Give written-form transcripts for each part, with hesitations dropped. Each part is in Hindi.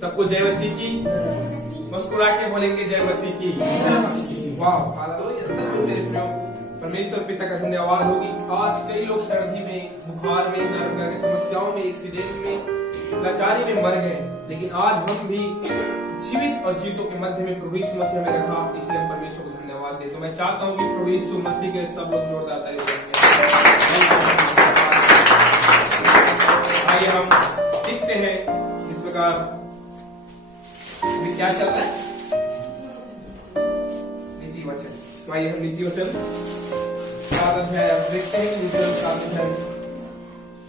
सबको जय मसीह की। मुस्कुरा के बोलेंगे जय मसीह की। वाह हालेलुया। सब मेरे प्रियो परमेश्वर पिता का धन्यवाद होगी। आज कई लोग सर्दी में, बुखार में, गर्म की समस्याओं में, एक्सीडेंट में, लाचारी में मर गए, लेकिन आज हम भी जीवित और जीतों के मध्य में प्रभु यीशु मसीह में रखा, इसलिए हम परमेश्वर को धन्यवाद देते। तो मैं चाहता हूँ कि प्रभु यीशु मसीह के सब लोग जोरदार ताली बजाएं। आइए हम सीखते हैं इस प्रकार क्या चल रहा है, नीति वचन। तो आइए हम नीति वचन 7 अध्याय देखते हैं। नीति वचन 7 अध्याय,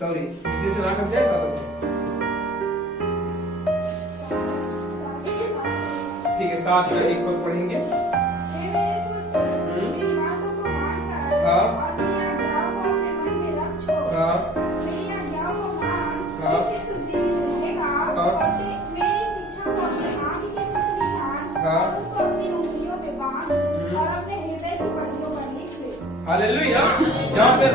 सॉरी नीति वचन 8 अध्याय 7 अध्याय, ठीक है। 7 से 1 पद पढ़ेंगे। हाँ हालेलुया। यहाँ पर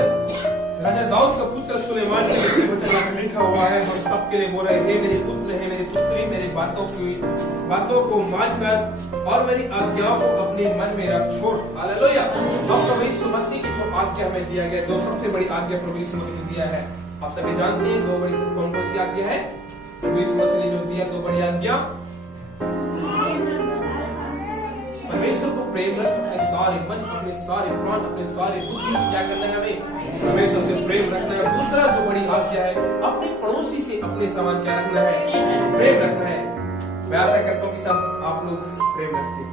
राजा दाऊद का पुत्र सुलेमान के वचन में लिखा हुआ है, हम सबके लिए बोल रहे हैं, मेरे पुत्र है, मेरे पुत्री, मेरी बातों को मानकर और मेरी आज्ञाओं को अपने मन में रख छोड़। हालेलुया। हम प्रभु यीशु मसीह की जो आज्ञा हमें दिया गया, दो सबसे बड़ी आज्ञा प्रभु यीशु मसीह ने दिया है। आप सभी जानते हैं दो बड़ी कौन कौन सी आज्ञा है प्रभु यीशु मसीह ने जो दिया, दो बड़ी आज्ञा। परमेश्वर को प्रेम रख, अपने सारे मन, अपने सारे प्राण, अपने सारे बुद्धि से क्या करना है, हमें परमेश्वर से प्रेम रखना है। दूसरा जो बड़ी आज्ञा है, अपने पड़ोसी से अपने समान क्या रखना है, प्रेम रखना है। मैं आशा करता हूँ कि सब आप लोग प्रेम रखते हैं।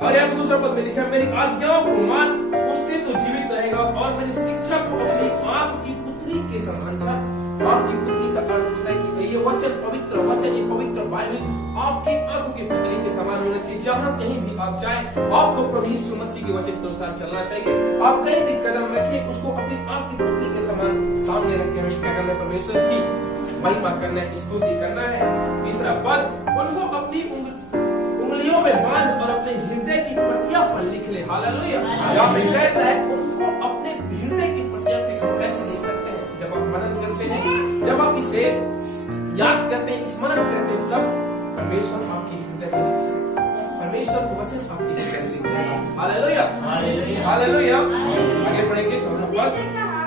और यहाँ दूसरा पद में लिखा है, मेरी आज्ञाओं को मान, उससे तो जीवित रहेगा, और मेरी शिक्षा को अपनी आंख की पुतली के समान जान। आंख की पुतली का अर्थ होता है कि ये वचन पवित्र वचन, ये पवित्र बाइबल आपके आंखों की पुतली के समान होना चाहिए। जहाँ कहीं भी आप जाए, आपको प्रभु यीशु मसीह के वचन के अनुसार चलना चाहिए। आप कहीं भी कदम रखें, उसको अपनी आंख की पुतली के समान सामने रख के हमें क्या करना है, परमेश्वर की महिमा करना है, स्तुति करना है। तीसरा पद, उनको अपनी उंगलियों में बांध और अपने हृदय की पट्टियां पर लिख ले। हालेलुया। यहाँ पे कहता है उनको अपने हृदय की पट्टियां पे हम कैसे लिख सकते हैं, जब आप मनन करते हैं, जब आप इसे याद करते हैं, स्मरण करते हैं, तब परमेश्वर आपकी हृदय में लिख सकते हैं। परमेश्वर को वचन आपकी हृदय में लिख जाएगा। Hallelujah hallelujah. आगे पढ़ेंगे चौथा पद।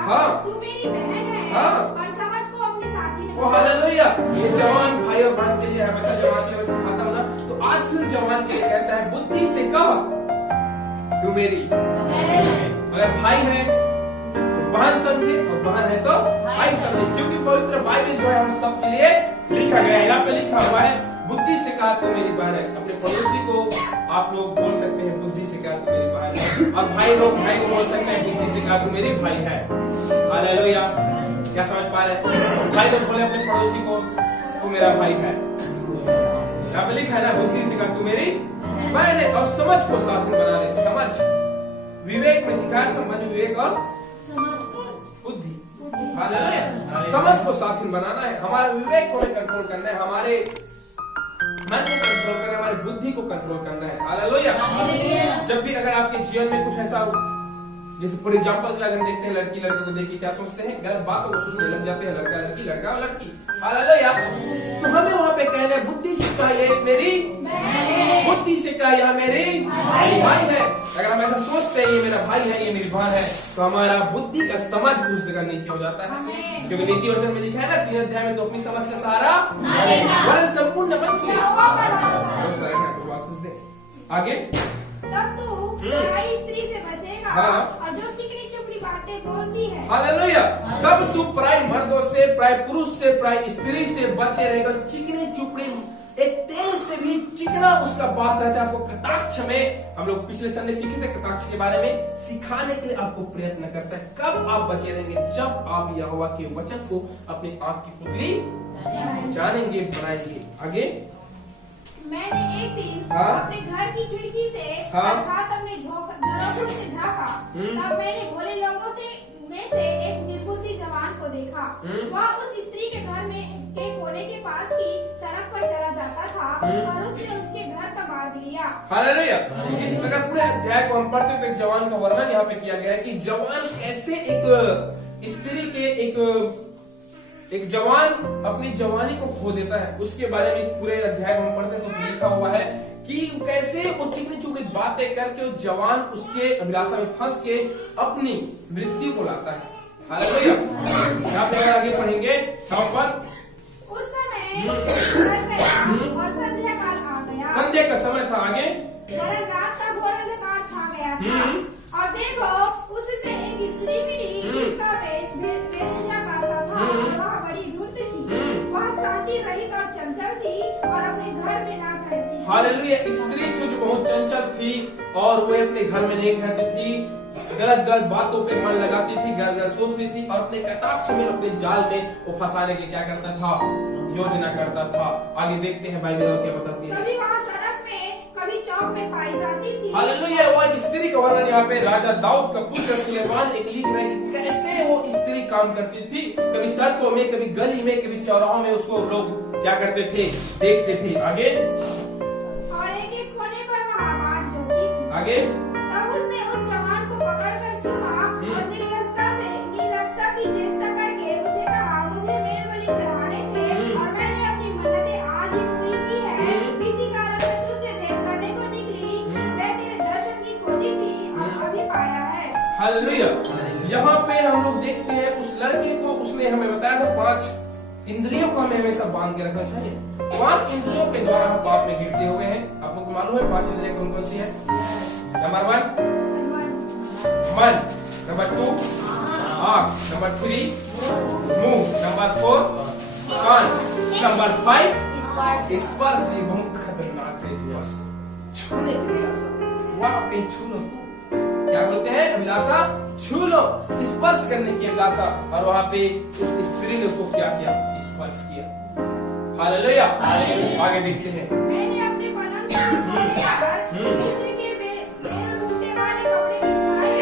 हाँ तू मेरी बहन है, हाँ, और समझ को अपने साथी वो हालेलुया। ये जवान भाई और बहन के लिए है, वैसा जवान के लिए वैसे खाता हूँ ना, तो आज फिर जवान के लिए कहता है, बुद्धि से कह तू मेरी। अगर भाई है तो बहन समझे, और बहन है तो भाई समझे, क्योंकि पवित्र बाइबल जो है हम सब के लिए लिखा गया है। यहाँ पे लिखा हुआ है, बुद्धि से कहा तू मेरी बहन है। अपने पड़ोसी को आप लोग बोल सकते हैं, बुद्धि से कहा तू मेरी बहन है, और भाई लोग भाई को बोल सकते हैं, बुद्धि से कहा तू मेरी भाई है। हालेलुया। क्या समझ पा रहे हैं? भाई लोग बोले अपने पड़ोसी को तू मेरा भाई है। यहाँ पे लिखा है ना, बुद्धि से कहा तू मेरी बहन है, और समझ को साधन बना ले। समझ विवेक में सिखाया था, मन, विवेक और बुद्धि। हालेलुया। समझ को साधन बनाना है, हमारे विवेक को कंट्रोल करना है, हमारे मन को कंट्रोल करना है, हमारी बुद्धि को कंट्रोल करना है। हालेलुया। जब भी अगर आपके जीवन में कुछ ऐसा, जैसे फॉर एग्जाम्पल के लिए हम देखते हैं, लड़की लड़के को देख के क्या सोचते हैं, गलत बातों को सोचने लग जाते हैं, लड़का लड़की, लड़का और लड़की। हालेलुया। तो हमें वहाँ पे कहना है, बुद्धि से कहा ये मेरी, बुद्धि से कहा यह मेरी भाई है। अगर हम ऐसा सोचते हैं ये मेरा भाई है, ये मेरी बहन है, तो हमारा बुद्धि का समझ उस जगह नीचे हो जाता है। क्योंकि नीति वचन में लिखा है ना 3 अध्याय में, तो अपनी समझ का सहारा वरन संपूर्ण मन से। आगे, तब तू पराई स्त्री से बचेगा, हाँ, और जो चिकनी चुपड़ी बातें बोलती है। हालेलुया। तब तू पराई मर्दों से, पराई पुरुष से, पराई स्त्री से बचे रहेगा। चिकनी चुपड़ी, एक तेल से भी चिकना उसका बात रहता है। आपको कटाक्ष में, हम लोग पिछले संडे सीखे थे कटाक्ष के बारे में, सिखाने के लिए आपको प्रयत्न करता है। कब आप बचे रहेंगे, जब आप यहोवा के वचन को अपनी आंख की पुतली जानेंगे, बनाएंगे। आगे, मैंने एक दिन अपने घर की खिड़की से अर्थात अपने झरोखों से झाँका, तब मैंने भोले लोगों में से एक निर्बुद्धि जवान को देखा। वह उस स्त्री के घर में के कोने के पास की सड़क पर चला जाता था, और उसने उसके घर का मार्ग लिया। हालेलुया। इस प्रकार पूरे अध्याय को हम पढ़ते तो एक जवान का वर्णन यहाँ पे किया गया है कि जवान कैसे एक स्त्री के एक एक जवान अपनी जवानी को खो देता है, उसके बारे में इस पूरे अध्याय में हम पढ़ते हैं तो लिखा हुआ है कि कैसे वो चिकनी चुपड़ी बातें करके वो जवान उसके अभिलाषा में फंस के अपनी मृत्यु को लाता है। हालेलुया। यहाँ पे आगे पढ़ेंगे उस समय और संध्या काल आ गया। संध्या का समय था, आगे रात का घोर अंधकार छा गया था और देखो उससे एक स्त्री मिली जिसका वेश वेश्या का सा था। वह बड़ी धूर्त थी, वह शांति रहित और चंचल थी और अपने घर में ना ठहरती। हालेलुया। स्त्री जो बहुत चंचल थी और वो अपने घर में नहीं ठहरती थी, गलत गलत बातों पे मन लगाती थी, गलत गलत सोचती थी और अपने कटाक्ष में अपने जाल में वो फंसाने के क्या करता था, योजना करता था। आगे देखते हैं बाइबल और क्या बताती है। कभी वहाँ सड़क में कभी चौक में पाई जाती थी। हालेलुया। वो एक स्त्री का वर्णन यहाँ पे राजा दाऊद का पुत्र सुलेमान एक लिख रहा है कि कैसे वो स्त्री काम करती थी। कभी सड़कों में, कभी गली में, कभी चौराहों में उसको लोग क्या करते थे, देखते थे। आगे और एक कोने पर वहाँ बाट जोती थी। आगे तब उसने उस जवान को पकड़कर छुआ और नीलस्ता की चेष्टा करके उसे कहा, मुझे मेलबलि चढ़ाने थे और मैंने अपनी मन्नतें आज ही पूरी की है। इसी कारण मैं तुझसे भेंट करने को निकली। मैं तेरे दर्शन की खोजी थी और अभी पाया है। हालेलुया। यहाँ पे हम लोग देखते हैं उस लड़के को, उसने हमें बताया था 5 इंद्रियों को हमें हमेशा बांध के रखना चाहिए। 5 इंद्रियों के द्वारा हम पाप में गिरते हुए हैं। आप लोग को मालूम है 5 इंद्रियां कौन कौन सी है? नंबर 1 मन, नंबर 2 आँख, नंबर 3 मुंह, नंबर 4 कान, नंबर 5 स्पर्श। ये बहुत खतरनाक है, स्पर्श छूने की अभिलाषा। वाह, कहीं छू लो तू, क्या बोलते हैं, अभिलाषा छू लो, स्पर्श करने की अभिलाषा। और वहाँ पे उस स्त्री ने उसको क्या किया, स्पर्श किया। हालेलुया। आगे देखते हैं। मैंने अपने पलंग पर छोड़कर मिस्र के मेल बूटे वाले कपड़े बिछाए।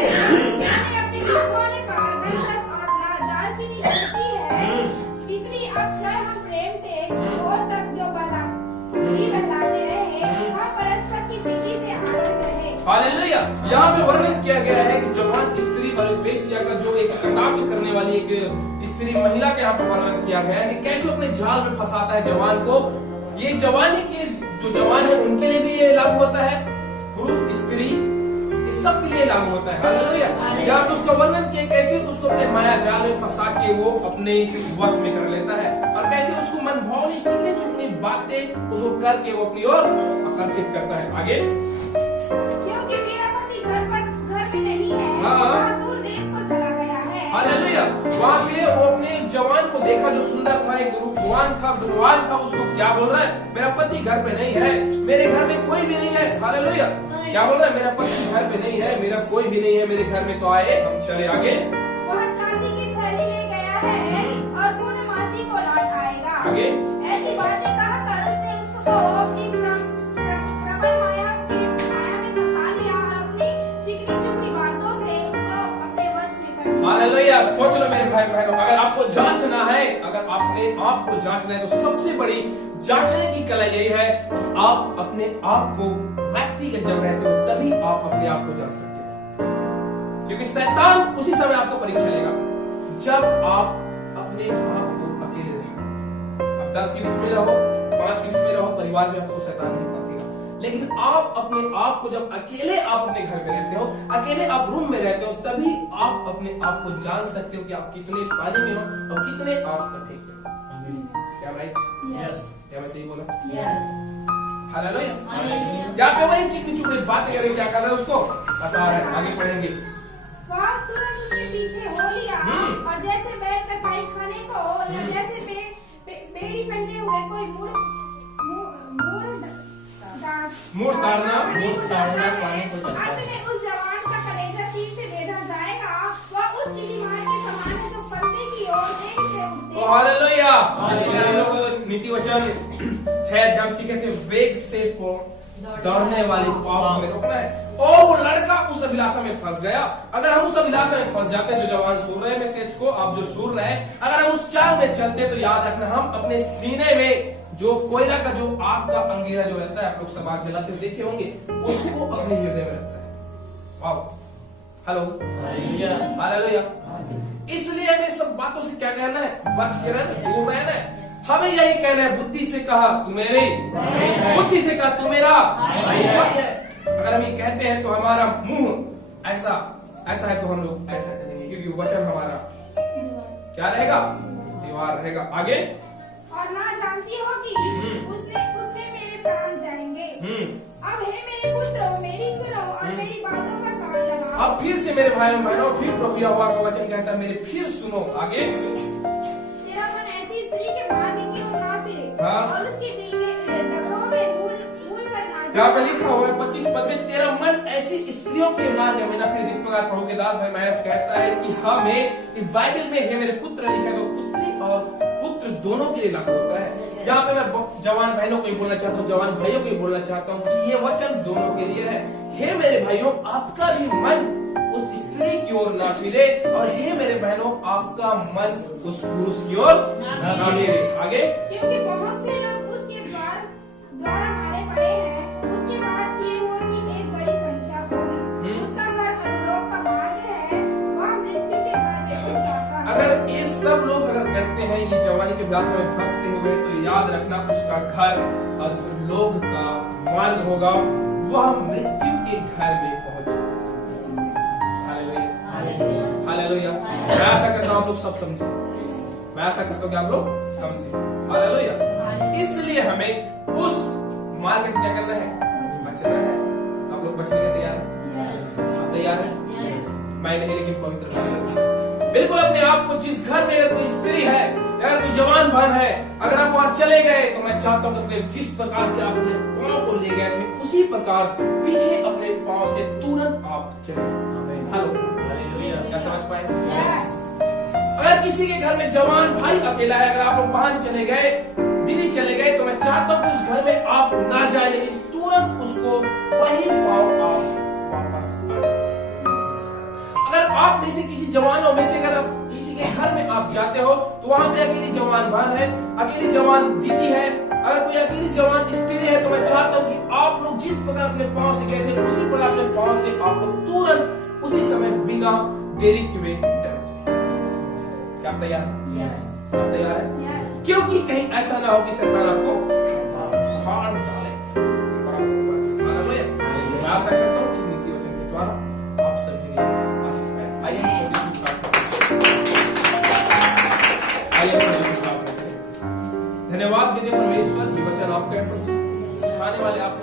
मैंने अपने बिछौने पर गंधरस और दालचीनी रखी है। इसलिए अब चाहे हम प्रेम से भोर तक जो जी बहलाते रहे, हम परस्पर की प्रीति से आनंद रहे। हालेलुया। यहाँ पे वर्णन किया गया है कि जवान स्त्री और एक वेश्या का जो एक कटाक्ष करने वाली एक स्त्री महिला के यहाँ पे वर्णन किया गया है कि कैसे अपने जाल में फंसाता है जवान को। ये जवानी के जो जवान है उनके लिए भी ये लागू होता है, पुरुष स्त्री इस सब के लिए लागू होता है। हालेलुया। यहाँ पे उसका वर्णन किया कैसे उसको अपने माया जाल में फंसा के वो अपने वश में कर लेता है और कैसे उसको मन भावनी चिकनी चुपनी बातें उसको करके वो अपनी ओर आकर्षित करता है। आगे क्योंकि मेरा पति घर में नहीं है, हाँ। दूर देश को चला गया है। हालेलुया। वहाँ पे वो अपने जवान को देखा जो सुंदर था, एक गुणवान था, उसको क्या बोल रहा है, मेरा पति घर पे नहीं है, मेरे घर में कोई भी नहीं है। हालेलुया। क्या बोल रहा है, मेरा पति घर पे नहीं है, मेरा कोई भी नहीं है, मेरे घर में तो आए। हम चले आगे। वह चांदी की थैली ले गया है और पूर्णमासी को लौट आएगा। आगे ऐसी बातें कहकर उसने उसको अपनी प्रबल माया में फंसा लिया और अपनी चिकनी चुपड़ी बातों से उसको अपने वश में कर लिया। हालेलुया। सोच लो मेरे भाई बहनों, अगर आपको जांचना है, अगर आपने आपको जांचना है तो सबसे बड़ी जांचने की कला यही है कि आप अपने आप को व्यक्तिगत जब रहते हो तभी आप अपने आप को जांच सकते हो, क्योंकि शैतान उसी समय आपको परीक्षा लेगा जब आप अपने आप को अकेले रहो। अब 10 के बीच में रहो, 5 के बीच में रहो, परिवार में आपको शैतान नहीं पकड़ेगा, लेकिन आप अपने आप को जब अकेले आप अपने घर में रहते हो, अकेले आप रूम में रहते हो, तभी आप अपने आप को जान सकते हो कि आप कितने पानी में हो और कितने आप तक हो। क्या राइट? यस। क्या मैं सही बोला? यस। हालेलुया। यहाँ पे वही चिकनी चुपड़ी बात करें, क्या कर रहे हैं उसको फंसा रहे हैं। आगे पढ़ेंगे। वह तुरंत उसके पीछे हो लिया और जैसे बैल कसाई खाने को या जैसे बेड़ी पहने हुए कोई मुड़ ताड़ना पाने को अंत में उस जवान का कलेजा तीर से बेधा जाएगा। वह उस चिड़ी मार के समान है जो पर्दे की ओर देख से उठते हैं। हालेलुया। हम लोग नीति वचन 6 अध्याय सीखे थे, वेग से दौड़ने वाले पाप में रोकना है। और वो लड़का उस अभिलाषा में फंस गया। अगर हम उस अभिलाषा में फंस जाते, जो जवान सुन रहे हैं मैसेज को, आप जो सुन रहे हैं, अगर हम उस चाल में चलते तो याद रखना, हम अपने सीने में जो कोयला का जो आग का अंगीरा जो रहता है, आप लोग सब आग जलाते हुए देखे होंगे, उसको अपने हृदय में रखता है। वाह, हेलो, हालेलुया। इसलिए हमें सब बातों से क्या कहना है, बच के रहना, दूर रहना है। हमें यही कहना है, बुद्धि से कहा तू मेरे, बुद्धि से कहा तू मेरा भाई है। अगर हम ये कहते हैं तो हमारा मुंह ऐसा है तो हम लोग ऐसा करेंगे, क्योंकि वचन हमारा क्या रहेगा, दीवार रहेगा। आगे, और ना जानती हो कि उसमें मेरे प्राण जाएंगे। अब हे मेरे पुत्रों, मेरी सुनो और मेरी बातों का कान लगाओ। अब फिर से मेरे भाइयों बहनों, फिर प्रभु यहोवा का वचन कहता है, मेरे फिर सुनो। आगे, तेरा मन ऐसी स्त्री के मार्ग की ओर ना फिरे, और उसकी डगरों में भूल कर ना जाए। यहाँ पे लिखा हुआ है 25 पद में, तेरा मन ऐसी स्त्रियों के मार्ग में ना फिरे। जिस प्रकार प्रभु के दास भाई महेश कहता है कि हमें इस बाइबल में है मेरे पुत्र लिखा है, तो पुत्री और पुत्र दोनों के लिए लागू होता है। यहाँ पे मैं जवान बहनों को ही बोलना चाहता हूँ, जवान भाइयों को ही बोलना चाहता हूँ कि ये वचन दोनों के लिए है। हे मेरे भाइयों, आपका भी मन उस स्त्री की ओर ना फिरे, और हे मेरे बहनों, आपका मन उस पुरुष की ओर ना फिरे। आगे, क्योंकि बहुत से लोग उसके द्वारा मारे पड़े हैं, उसके बाद किए हुए की एक बड़ी संख्या होगी। उसका घर अधोलोक का मार्ग है, वह मृत्यु के घर में घुस जाता है। अगर ये सब लोग अगर करते हैं, ये जवानी के अभ्यास में फंसते हुए, तो याद रखना उसका घर अधोलोक का मार्ग होगा, वह मृत्यु के घर में पहुंच जाएगा। हालेलुया। मैं ऐसा करता हूँ आप लोग सब समझे, मैं ऐसा करता हूँ कि आप लोग समझे। हालेलुया। इसलिए हमें उस मार्ग से क्या करना है, बचना है। आप लोग बचने के तैयार हैं? आप तैयार हैं? मैं नहीं, लेकिन पवित्र बिल्कुल अपने आप को, जिस घर में अगर कोई स्त्री है, अगर कोई जवान बहन है, अगर आप वहां चले गए, तो मैं चाहता हूँ कि जिस प्रकार से आप अपने पांव को ले गए थे, उसी प्रकार पीछे अपने पांव से तुरंत आप चले। हेलो, क्या समझ पाए? अगर किसी के घर में जवान भाई अकेला है, अगर आप लोग बहन चले गए, दीदी चले गए, तो मैं चाहता हूँ कि उस घर में आप ना जाए, लेकिन तुरंत उसको वही पांव आप वापस आ जाए। अगर आप में से किसी जवानों में से अगर किसी के घर में आप जाते हो, तो वहां पे अकेली जवान बहन है, अकेली जवान दीदी है, अगर कोई अकेली जवान स्त्री है, तो मैं चाहता हूँ कि आप लोग जिस प्रकार अपने पांव से गए थे, उसी प्रकार अपने पांव से आप लोग तुरंत उसी समय बिना देरी के डर जाए। क्या आप तैयार हैं? आप तैयार हैं? क्योंकि कहीं ऐसा ना हो कि सरकार आपको फाड़ डाले। मैं आशा करता हूँ इस नीति वचन के द्वारा आप सभी ने आइए धन्यवाद देते परमेश्वर, ये वचन आपका सिखाने वाले आप